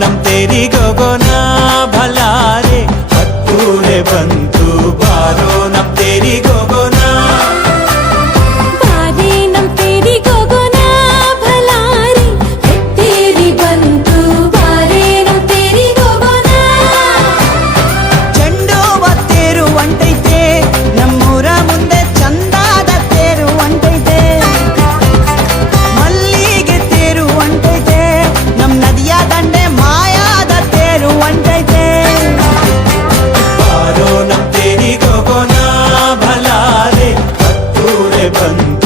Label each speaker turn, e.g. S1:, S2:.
S1: நம் தெரிய 根